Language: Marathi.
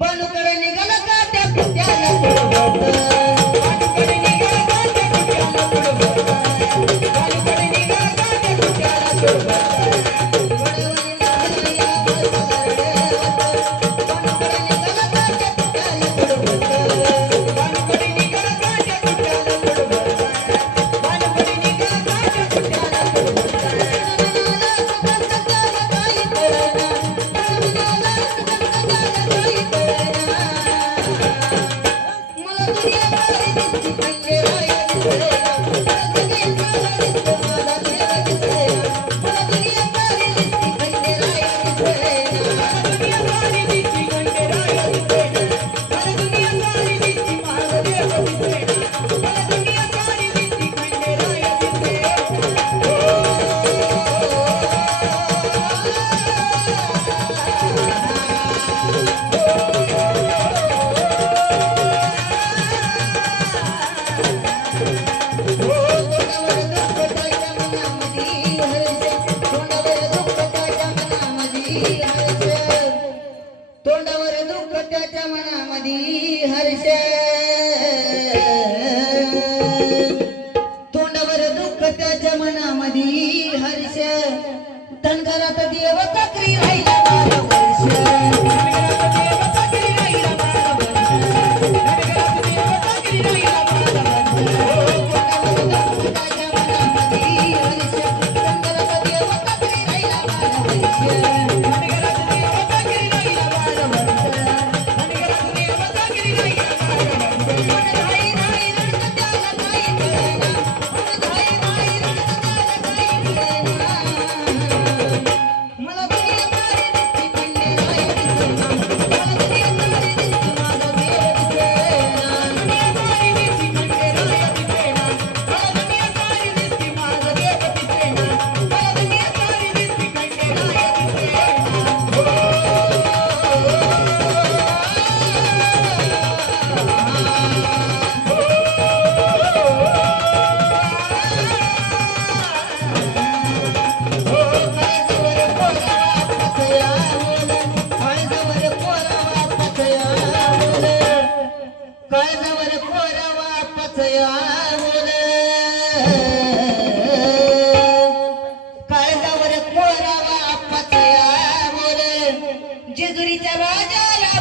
बनूकडे निघाला का त्या Вот так рі. पायदावर कोरावा पचया बोले पायदावर कोरावा पचया राजाला जिजुरीच्या राजाला